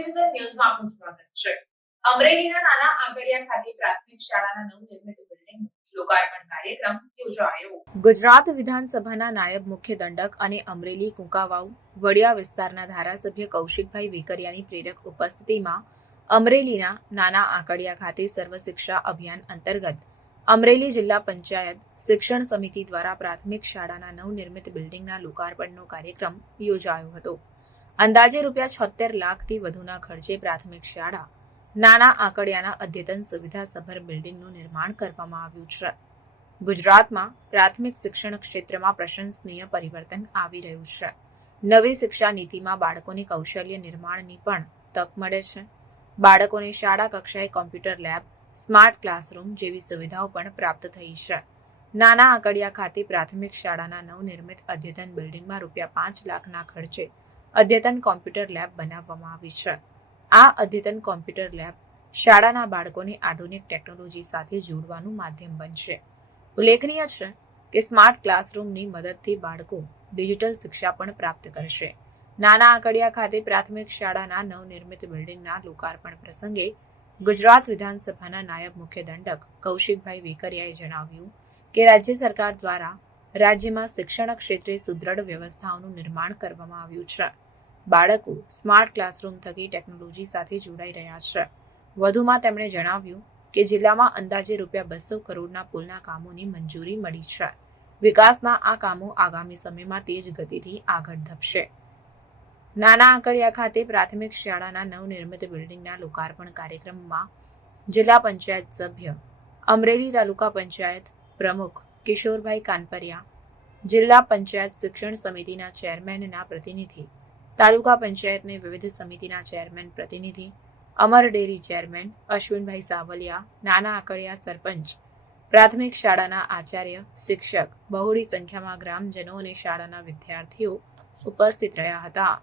Vision ન્યૂઝમાં આપનું સ્વાગત છે. અમરેલીના નાના આંગડિયા ખાતે પ્રાથમિક શાળાના નવનિર્મિત બિલ્ડિંગનું ગુજરાત વિધાનસભાના નાયબ મુખ્ય દંડક અને અમરેલી કુંકાવાવ વડિયા વિસ્તારના ધારાસભ્ય કૌશિકભાઈ વેકરિયાની પ્રેરક ઉપસ્થિતિમાં અમરેલીના નાના આંકડિયા ખાતે સર્વ શિક્ષા અભિયાન અંતર્ગત અમરેલી જિલ્લા પંચાયત શિક્ષણ સમિતિ દ્વારા પ્રાથમિક શાળાના નવનિર્મિત બિલ્ડિંગના લોકાર્પણનો કાર્યક્રમ યોજાયો હતો. અંદાજે રૂપિયા છોતેર લાખથી વધુના ખર્ચે પ્રાથમિક શાળા, નાના આંકડિયાના અદ્યતન સુવિધાસભર બિલ્ડિંગનું નિર્માણ કરવામાં આવ્યું છે. ગુજરાતમાં પ્રાથમિક શિક્ષણ ક્ષેત્રમાં પ્રશંસનીય પરિવર્તન આવી રહ્યું છે. નવી શિક્ષા નીતિમાં બાળકોની કૌશલ્ય નિર્માણની પણ તક મળે છે. બાળકોને શાળા કક્ષાએ કોમ્પ્યુટર લેબ, સ્માર્ટ ક્લાસરૂમ જેવી સુવિધાઓ પણ પ્રાપ્ત થઈ છે. નાના આંકડિયા ખાતે પ્રાથમિક શાળાના નવનિર્મિત અદ્યતન બિલ્ડિંગમાં રૂપિયા પાંચ લાખના ખર્ચે અદ્યતન કોમ્પ્યુટર લેબ બનાવવામાં આવી છે. આ અદ્યતન કોમ્પ્યુટર લેબ શાળાના બાળકોને આધુનિક ટેકનોલોજી સાથે જોડવાનું માધ્યમ બનશે. ઉલ્લેખનીય છે કે સ્માર્ટ ક્લાસરૂમની મદદથી બાળકો ડિજિટલ શિક્ષા પણ પ્રાપ્ત કરશે. નાના આંકડિયા ખાતે પ્રાથમિક શાળાના નવનિર્મિત બિલ્ડિંગના લોકાર્પણ પ્રસંગે ગુજરાત વિધાનસભાના નાયબ મુખ્ય દંડક કૌશિકભાઈ વેકરિયાએ જણાવ્યું કે રાજ્ય સરકાર દ્વારા રાજ્યમાં શિક્ષણ ક્ષેત્રે સુદૃઢ વ્યવસ્થાઓનું નિર્માણ કરવામાં આવ્યું છે. બાળકો સ્માર્ટ ક્લાસરૂમ થકી ટેકનોલોજી સાથે જોડાઈ રહ્યા છે. વધુમાં તેમણે જણાવ્યું કે જિલ્લામાં અંદાજે રૂપિયા બસો કરોડના પુલના કામોની મંજૂરી મળી છે. વિકાસના આ કામો આગામી સમયમાં તેજ ગતિથી આગળ ધપશે. નાના આંકડિયા ખાતે પ્રાથમિક શાળાના નવનિર્મિત બિલ્ડિંગના લોકાર્પણ કાર્યક્રમમાં જિલ્લા પંચાયત સભ્ય અમરેલી તાલુકા પંચાયત પ્રમુખ કિશોરભાઈ કાનપરિયા, જિલ્લા પંચાયત શિક્ષણ સમિતિના ચેરમેનના પ્રતિનિધિ, તાલુકા પંચાયતની વિવિધ સમિતિના ચેરમેન પ્રતિનિધિ, અમર ડેરી ચેરમેન અશ્વિનભાઈ સાવલિયા, નાના આકડિયા સરપંચ, પ્રાથમિક શાળાના આચાર્ય, શિક્ષક, બહોળી સંખ્યામાં ગ્રામજનો અને શાળાના વિદ્યાર્થીઓ ઉપસ્થિત રહ્યા હતા.